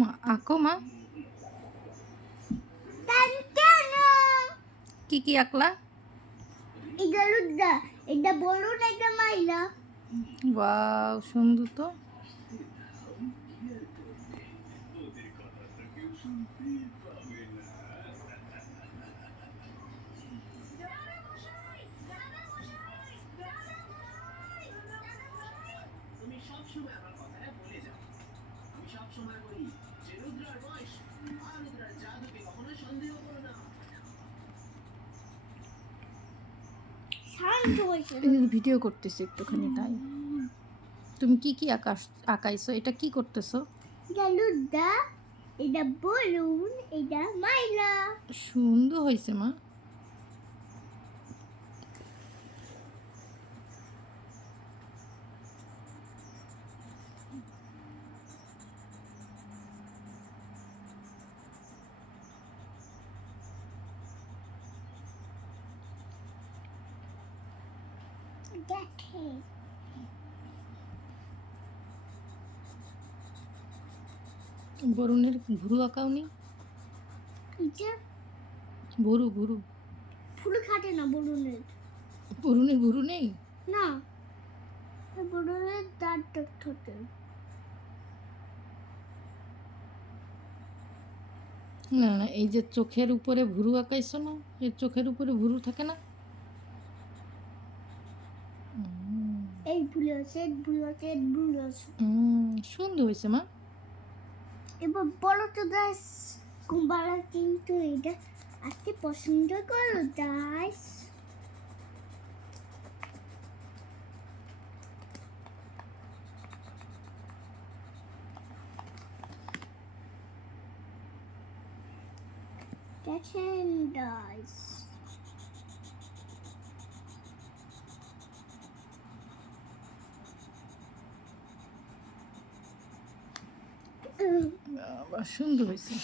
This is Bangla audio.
মা আঁকো মা। কি কি আঁকলা? এটা লুদ্দা এটা বড় না এটা মাইলা। বাও সুন্দর তো। সবসময় ভিডিও করতেছি একটুখানি তাই। তুমি কি কি আকাশ আঁকাইছো? এটা কি করতেছো? এটা বলুন এটা মাইলা সুন্দর হয়েছে মা। দেখে বরুণের ভুরু আঁকাও নি এটা ভুরু ভুরু। ফুল খাটে না বলুনের বরুণের ভুরু নেই? না। বলুনের দাঁত ঠোঁটে না না এই যে চোখের উপরে ভুরু আঁকাইছো না এর চোখের উপরে ভুরু থাকে না? এই ভুল আছে ভুল আছে ভুল আছে সুন্দর হয়েছে মা। এবার বলো তো দাস কুম্বারা কিন্তু এটা আজকে পছন্দ করো দাস দেখেন দাস সুন্দর হয়েছে।